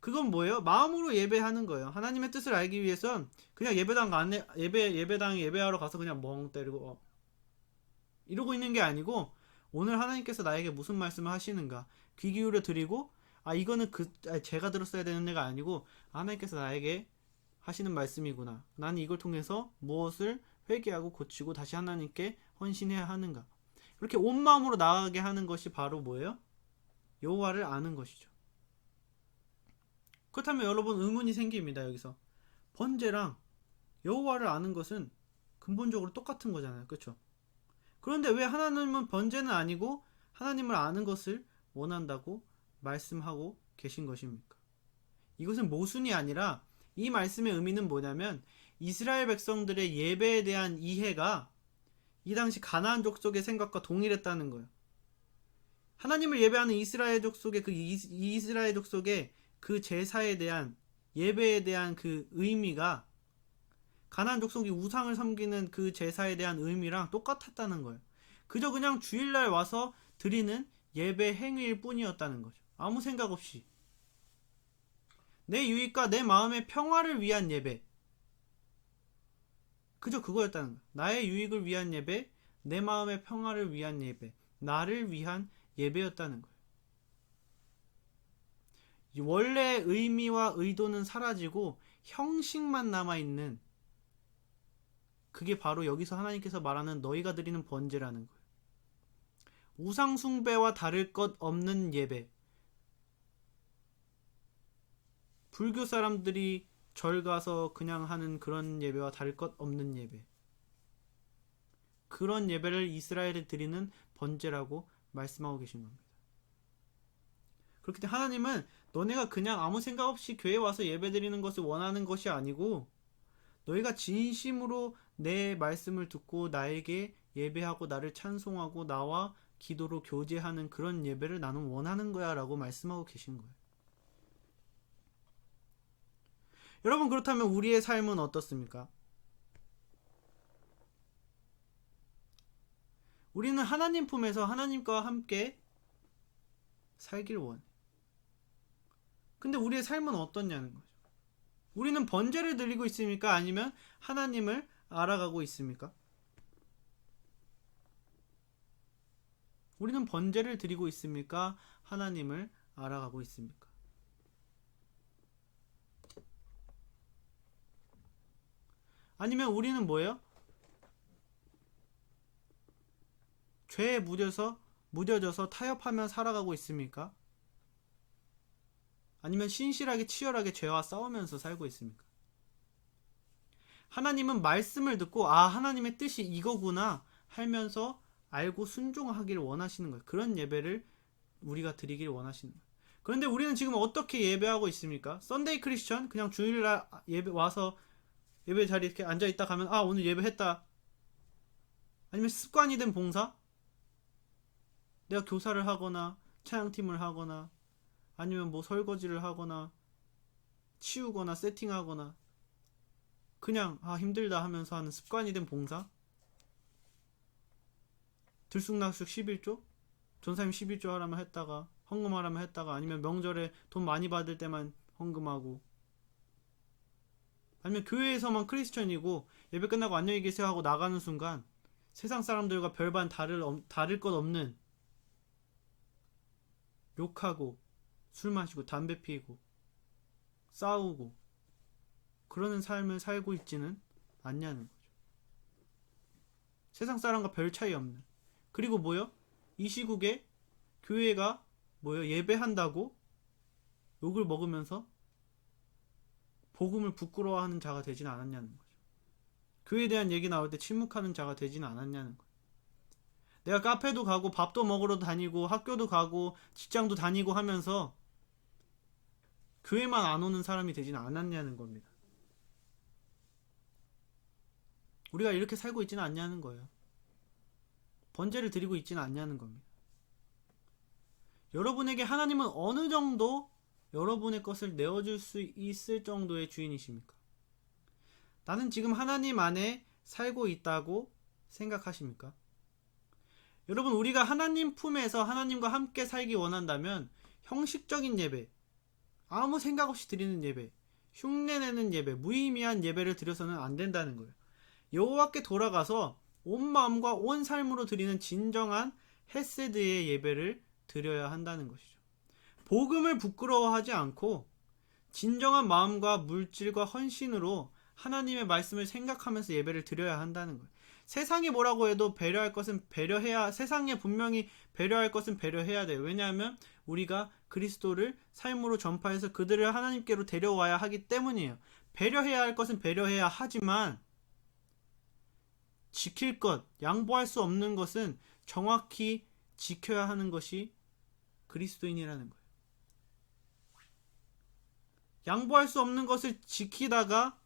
그건 뭐예요? 마음으로 예배하는 거예요. 하나님의 뜻을 알기 위해선 그냥 예배당에 예배하러 가서 그냥 멍 때리고 이러고 있는 게 아니고 오늘 하나님께서 나에게 무슨 말씀을 하시는가 귀 기울여 드리고 이거는 제가 들었어야 되는 애가 아니고 하나님께서 나에게 하시는 말씀이구나. 나는 이걸 통해서 무엇을 회개하고 고치고 다시 하나님께 헌신해야 하는가. 그렇게 온 마음으로 나아가게 하는 것이 바로 뭐예요? 여호와를 아는 것이죠. 그렇다면 여러분 의문이 생깁니다. 여기서 번제랑 여호와를 아는 것은 근본적으로 똑같은 거잖아요. 그렇죠? 그런데 왜 하나님은 번제는 아니고 하나님을 아는 것을 원한다고 말씀하고 계신 것입니까? 이것은 모순이 아니라 이 말씀의 의미는 뭐냐면 이스라엘 백성들의 예배에 대한 이해가 이 당시 가나안 족속의 생각과 동일했다는 거예요. 하나님을 예배하는 이스라엘 족속의 이스라엘 족속의 그 제사에 대한 예배에 대한 그 의미가 가나안 족속이 우상을 섬기는 그 제사에 대한 의미랑 똑같았다는 거예요. 그저 그냥 주일날 와서 드리는 예배 행위일 뿐이었다는 거죠. 아무 생각 없이 내 유익과 내 마음의 평화를 위한 예배, 그저 그거였다는 거예요. 나의 유익을 위한 예배, 내 마음의 평화를 위한 예배, 나를 위한 예배였다는 거예요. 원래 의미와 의도는 사라지고 형식만 남아있는, 그게 바로 여기서 하나님께서 말하는 너희가 드리는 번제라는 거예요. 우상 숭배와 다를 것 없는 예배. 불교 사람들이 절 가서 그냥 하는 그런 예배와 다를 것 없는 예배. 그런 예배를 이스라엘에 드리는 번제라고 말씀하고 계신 겁니다. 그렇기 때문에 하나님은 너네가 그냥 아무 생각 없이 교회 와서 예배 드리는 것을 원하는 것이 아니고 너희가 진심으로 내 말씀을 듣고 나에게 예배하고 나를 찬송하고 나와 기도로 교제하는 그런 예배를 나는 원하는 거야 라고 말씀하고 계신 거예요. 여러분, 그렇다면 우리의 삶은 어떻습니까? 우리는 하나님 품에서 하나님과 함께 살길 원해. 근데 우리의 삶은 어떻냐는 거죠. 우리는 번제를 드리고 있습니까? 아니면 하나님을 알아가고 있습니까? 우리는 번제를 드리고 있습니까? 하나님을 알아가고 있습니까? 아니면 우리는 뭐예요? 죄에 무뎌져서 타협하며 살아가고 있습니까? 아니면 신실하게 치열하게 죄와 싸우면서 살고 있습니까? 하나님은 말씀을 듣고 하나님의 뜻이 이거구나 하면서 알고 순종하기를 원하시는 거예요. 그런 예배를 우리가 드리기를 원하시는 거예요. 그런데 우리는 지금 어떻게 예배하고 있습니까? 썬데이 크리스천, 그냥 주일날 예배 와서 예배 자리에 이렇게 앉아있다 가면 오늘 예배했다. 아니면 습관이 된 봉사? 내가 교사를 하거나 찬양팀을 하거나 아니면 뭐 설거지를 하거나 치우거나 세팅하거나 그냥 힘들다 하면서 하는 습관이 된 봉사? 들쑥날쑥 11조? 전사님 11조 하라면 했다가 헌금하라면 했다가 아니면 명절에 돈 많이 받을 때만 헌금하고 아니면 교회에서만 크리스천이고 예배 끝나고 안녕히 계세요 하고 나가는 순간 세상 사람들과 별반 다를 것 없는 욕하고 술 마시고 담배 피우고 싸우고 그러는 삶을 살고 있지는 않냐는 거죠. 세상 사람과 별 차이 없는. 그리고 뭐요? 이 시국에 교회가 뭐요? 예배한다고 욕을 먹으면서 복음을 부끄러워하는 자가 되진 않았냐는 거죠. 교회에 대한 얘기 나올 때 침묵하는 자가 되진 않았냐는 거죠. 내가 카페도 가고 밥도 먹으러 다니고 학교도 가고 직장도 다니고 하면서 교회만 안 오는 사람이 되진 않았냐는 겁니다. 우리가 이렇게 살고 있지는 않냐는 거예요. 번제를 드리고 있지는 않냐는 겁니다. 여러분에게 하나님은 어느 정도 여러분의 것을 내어줄 수 있을 정도의 주인이십니까? 나는 지금 하나님 안에 살고 있다고 생각하십니까? 여러분, 우리가 하나님 품에서 하나님과 함께 살기 원한다면 형식적인 예배, 아무 생각 없이 드리는 예배, 흉내내는 예배, 무의미한 예배를 드려서는 안 된다는 거예요. 여호와께 돌아가서 온 마음과 온 삶으로 드리는 진정한 헤세드의 예배를 드려야 한다는 것이죠. 복음을 부끄러워하지 않고 진정한 마음과 물질과 헌신으로 하나님의 말씀을 생각하면서 예배를 드려야 한다는 거예요. 세상이 뭐라고 해도 배려할 것은 배려해야, 세상에 분명히 배려할 것은 배려해야 돼요. 왜냐하면 우리가 그리스도를 삶으로 전파해서 그들을 하나님께로 데려와야 하기 때문이에요. 배려해야 할 것은 배려해야 하지만 지킬 것, 양보할 수 없는 것은 정확히 지켜야 하는 것이 그리스도인이라는 거예요. 양보할 수 없는 것을 지키다가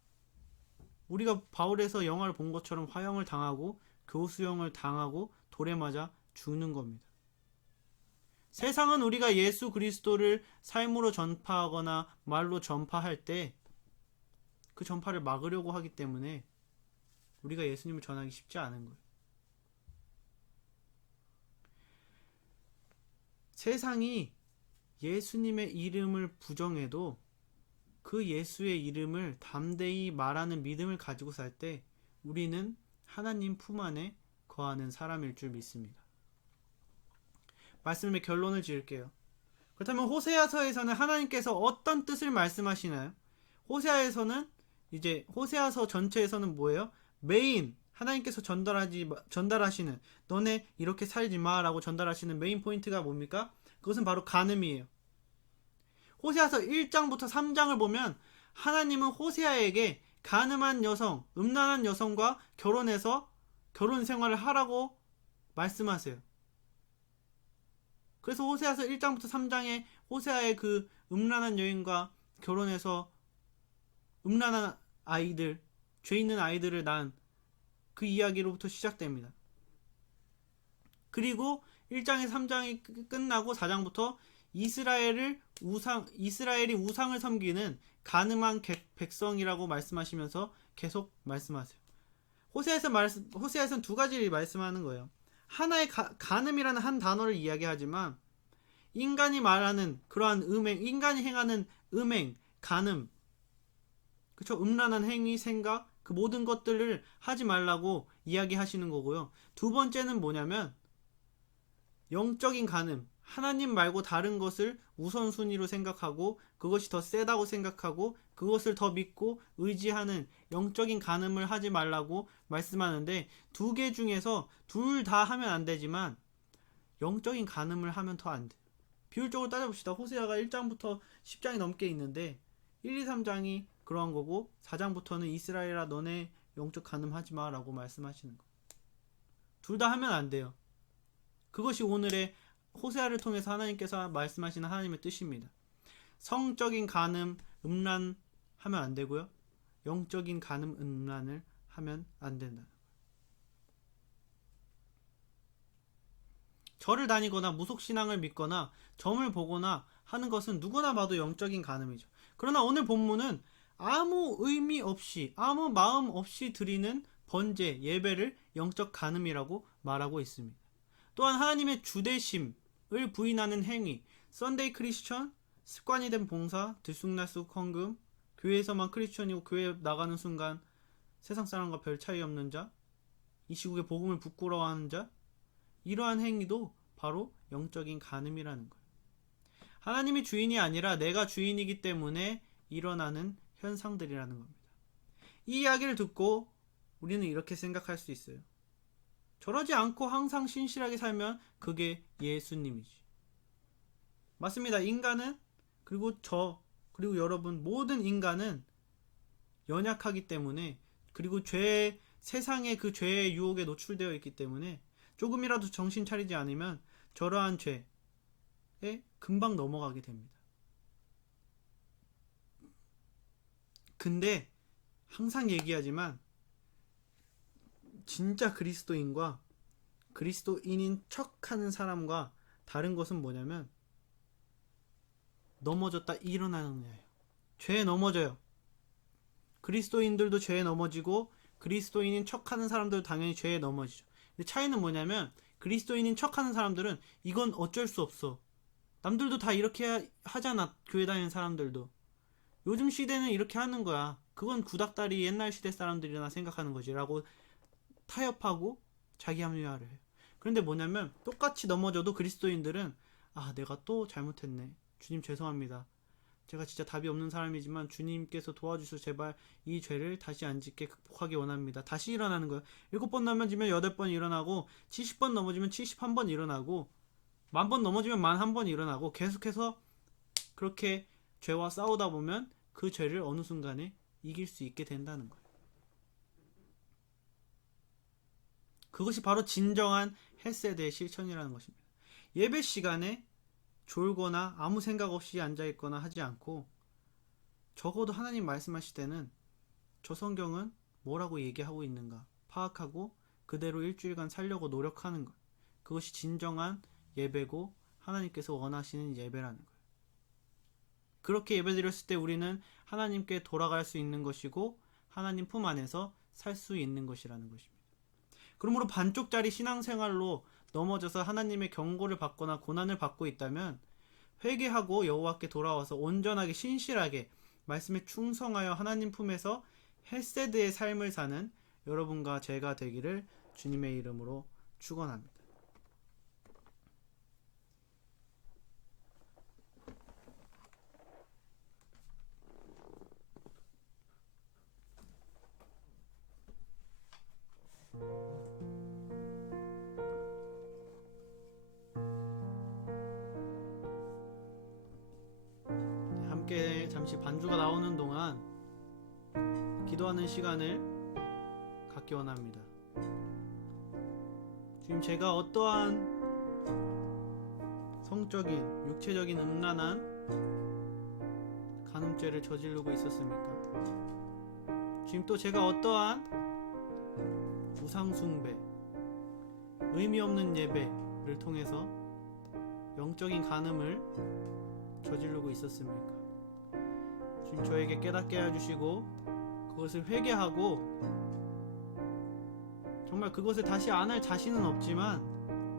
우리가 바울에서 영화를 본 것처럼 화형을 당하고 교수형을 당하고 돌에 맞아 죽는 겁니다. 세상은 우리가 예수 그리스도를 삶으로 전파하거나 말로 전파할 때 그 전파를 막으려고 하기 때문에 우리가 예수님을 전하기 쉽지 않은 거예요. 세상이 예수님의 이름을 부정해도 그 예수의 이름을 담대히 말하는 믿음을 가지고 살 때 우리는 하나님 품 안에 거하는 사람일 줄 믿습니다. 말씀의 결론을 지을게요. 그렇다면 호세아서에서는 하나님께서 어떤 뜻을 말씀하시나요? 호세아서 전체에서는 뭐예요? 메인 하나님께서 전달하시는 너네 이렇게 살지 마라고 전달하시는 메인 포인트가 뭡니까? 그것은 바로 간음이에요. 호세아서 1장부터 3장을 보면 하나님은 호세아에게 간음한 여성, 음란한 여성과 결혼해서 결혼 생활을 하라고 말씀하세요. 그래서 호세아서 1장부터 3장에 호세아의 그 음란한 여인과 결혼해서 음란한 아이들, 죄 있는 아이들을 낳은 그 이야기로부터 시작됩니다. 그리고 1장에 3장이 끝나고 4장부터 이스라엘이 우상을 섬기는 간음한 백성이라고 말씀하시면서 계속 말씀하세요. 호세아에서는 두 가지를 말씀하는 거예요. 하나의 간음이라는 한 단어를 이야기하지만 인간이 말하는 그러한 인간이 행하는 음행, 간음, 그쵸? 음란한 행위, 생각, 그 모든 것들을 하지 말라고 이야기하시는 거고요. 두 번째는 뭐냐면 영적인 간음, 하나님 말고 다른 것을 우선순위로 생각하고 그것이 더 세다고 생각하고 그것을 더 믿고 의지하는 영적인 간음을 하지 말라고 말씀하는데 두 개 중에서 둘 다 하면 안 되지만 영적인 간음을 하면 더 안 돼요. 비율적으로 따져봅시다. 호세아가 1장부터 10장이 넘게 있는데 1, 2, 3장이 그러한 거고 4장부터는 이스라엘아 너네 영적 간음하지 마 라고 말씀하시는 거. 둘 다 하면 안 돼요. 그것이 오늘의 호세아를 통해서 하나님께서 말씀하시는 하나님의 뜻입니다. 성적인 간음, 음란 하면 안 되고요. 영적인 간음, 음란을 하면 안 된다는 거예요. 절을 다니거나 무속신앙을 믿거나 점을 보거나 하는 것은 누구나 봐도 영적인 간음이죠. 그러나 오늘 본문은 아무 의미 없이 아무 마음 없이 드리는 번제, 예배를 영적 간음이라고 말하고 있습니다. 또한 하나님의 주대심을 부인하는 행위, 썬데이 크리스천, 습관이 된 봉사, 들쑥날쑥 헌금, 교회에서만 크리스천이고 교회 나가는 순간 세상 사람과 별 차이 없는 자, 이 시국의 복음을 부끄러워하는 자, 이러한 행위도 바로 영적인 간음이라는 거예요. 하나님이 주인이 아니라 내가 주인이기 때문에 일어나는 현상들이라는 겁니다. 이 이야기를 듣고 우리는 이렇게 생각할 수 있어요. 저러지 않고 항상 신실하게 살면 그게 예수님이지. 맞습니다. 인간은, 그리고 저, 그리고 여러분, 모든 인간은 연약하기 때문에, 그리고 세상의 그 죄의 유혹에 노출되어 있기 때문에 조금이라도 정신 차리지 않으면 저러한 죄에 금방 넘어가게 됩니다. 근데 항상 얘기하지만 진짜 그리스도인과 그리스도인인 척하는 사람과 다른 것은 뭐냐면 넘어졌다 일어나는 거예요. 죄에 넘어져요. 그리스도인들도 죄에 넘어지고 그리스도인인 척하는 사람들도 당연히 죄에 넘어지죠. 근데 차이는 뭐냐면 그리스도인인 척하는 사람들은 이건 어쩔 수 없어. 남들도 다 이렇게 하잖아. 교회 다니는 사람들도. 요즘 시대는 이렇게 하는 거야. 그건 구닥다리 옛날 시대 사람들이나 생각하는 거지 라고 타협하고 자기 합리화를 해요. 그런데 뭐냐면 똑같이 넘어져도 그리스도인들은 내가 또 잘못했네. 주님 죄송합니다. 제가 진짜 답이 없는 사람이지만 주님께서 도와주셔서 제발 이 죄를 다시 안 짓게 극복하기 원합니다. 다시 일어나는 거예요. 7번 넘어지면 8번 일어나고 70번 넘어지면 71번 일어나고 10,000번 넘어지면 11,000번 일어나고 계속해서 그렇게 죄와 싸우다 보면 그 죄를 어느 순간에 이길 수 있게 된다는 거예요. 그것이 바로 진정한 헬세대의 실천이라는 것입니다. 예배 시간에 졸거나 아무 생각 없이 앉아있거나 하지 않고 적어도 하나님 말씀하실 때는 저 성경은 뭐라고 얘기하고 있는가 파악하고 그대로 일주일간 살려고 노력하는 것. 그것이 진정한 예배고 하나님께서 원하시는 예배라는 거예요. 그렇게 예배드렸을 때 우리는 하나님께 돌아갈 수 있는 것이고 하나님 품 안에서 살 수 있는 것이라는 것입니다. 그러므로 반쪽짜리 신앙생활로 넘어져서 하나님의 경고를 받거나 고난을 받고 있다면 회개하고 여호와께 돌아와서 온전하게 신실하게 말씀에 충성하여 하나님 품에서 헬세드의 삶을 사는 여러분과 제가 되기를 주님의 이름으로 축원합니다. 함께 잠시 반주가 나오는 동안 기도하는 시간을 갖기 원합니다. 주님, 제가 어떠한 성적인, 육체적인 음란한 간음죄를 저지르고 있었습니까? 주님, 또 제가 어떠한 우상숭배, 의미 없는 예배를 통해서 영적인 간음을 저지르고 있었습니까? 주님, 저에게 깨닫게 해주시고 그것을 회개하고 정말 그것을 다시 안 할 자신은 없지만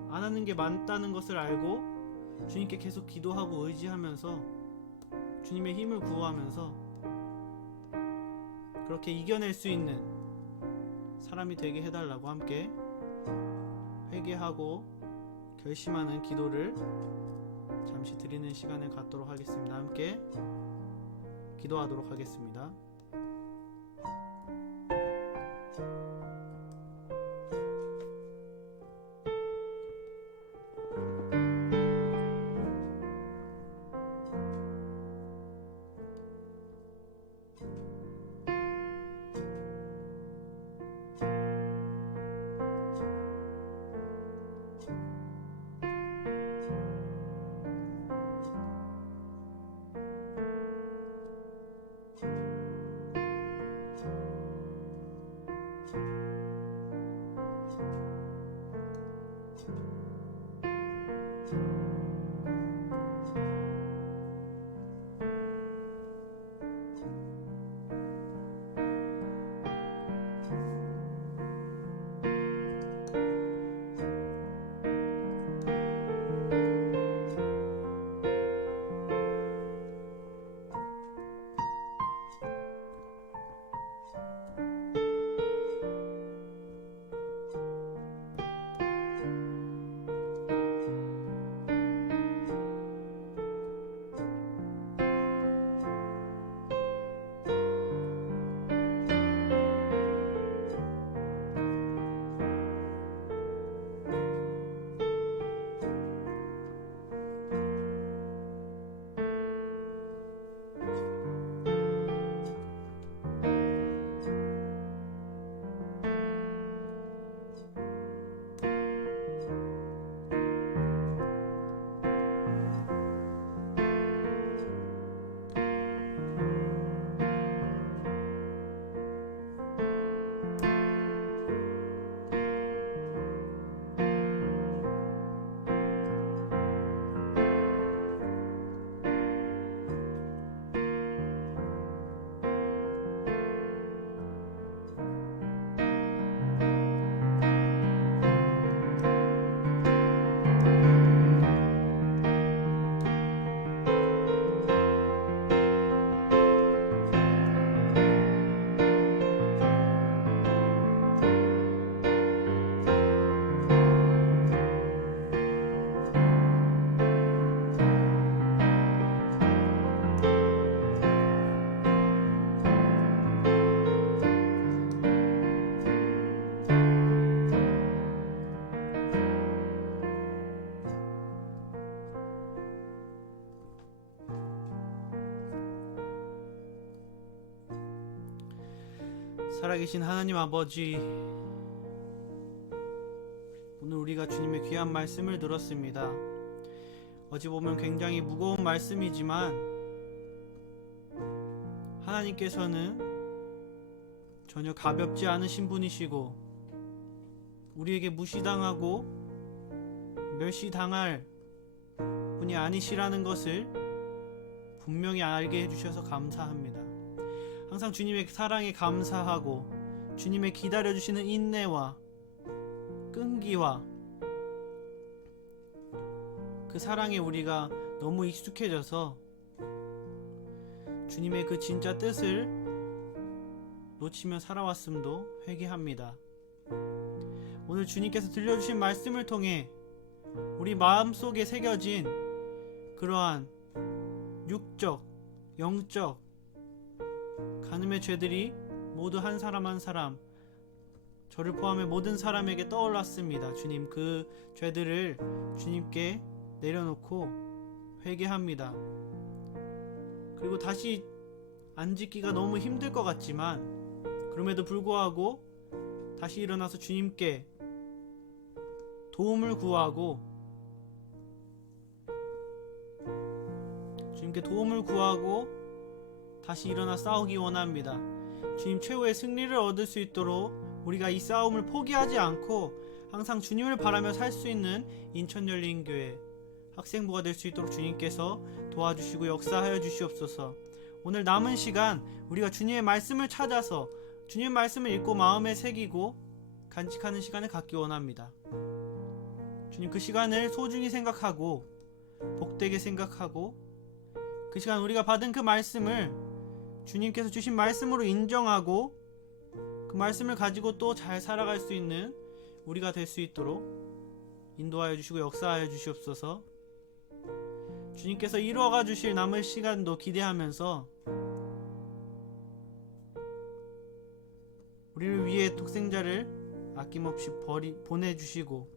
안 하는 게 맞다는 것을 알고 주님께 계속 기도하고 의지하면서 주님의 힘을 구하면서 그렇게 이겨낼 수 있는 사람이 되게 해달라고 함께 회개하고 결심하는 기도를 잠시 드리는 시간을 갖도록 하겠습니다. 함께 기도하도록 하겠습니다. 살아계신 하나님 아버지, 오늘 우리가 주님의 귀한 말씀을 들었습니다. 어찌 보면 굉장히 무거운 말씀이지만 하나님께서는 전혀 가볍지 않으신 분이시고 우리에게 무시당하고 멸시당할 분이 아니시라는 것을 분명히 알게 해주셔서 감사합니다. 항상 주님의 사랑에 감사하고 주님의 기다려주시는 인내와 끈기와 그 사랑에 우리가 너무 익숙해져서 주님의 그 진짜 뜻을 놓치며 살아왔음도 회개합니다. 오늘 주님께서 들려주신 말씀을 통해 우리 마음속에 새겨진 그러한 육적, 영적 간음의 죄들이 모두 한 사람 한 사람, 저를 포함해 모든 사람에게 떠올랐습니다. 주님, 그 죄들을 주님께 내려놓고 회개합니다. 그리고 다시 안 짓기가 너무 힘들 것 같지만 그럼에도 불구하고 다시 일어나서 주님께 도움을 구하고 다시 일어나 싸우기 원합니다. 주님 최후의 승리를 얻을 수 있도록 우리가 이 싸움을 포기하지 않고 항상 주님을 바라며 살 수 있는 인천열린교회 학생부가 될 수 있도록 주님께서 도와주시고 역사하여 주시옵소서. 오늘 남은 시간 우리가 주님의 말씀을 찾아서 주님의 말씀을 읽고 마음에 새기고 간직하는 시간을 갖기 원합니다. 주님, 그 시간을 소중히 생각하고 복되게 생각하고 그 시간 우리가 받은 그 말씀을 주님께서 주신 말씀으로 인정하고 그 말씀을 가지고 또 잘 살아갈 수 있는 우리가 될 수 있도록 인도하여 주시고 역사하여 주시옵소서. 주님께서 이루어가 주실 남은 시간도 기대하면서 우리를 위해 독생자를 아낌없이 보내주시고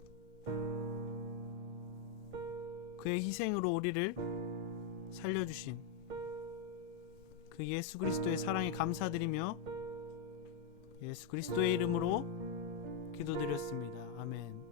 그의 희생으로 우리를 살려주신 그 예수 그리스도의 사랑에 감사드리며 예수 그리스도의 이름으로 기도드렸습니다. 아멘.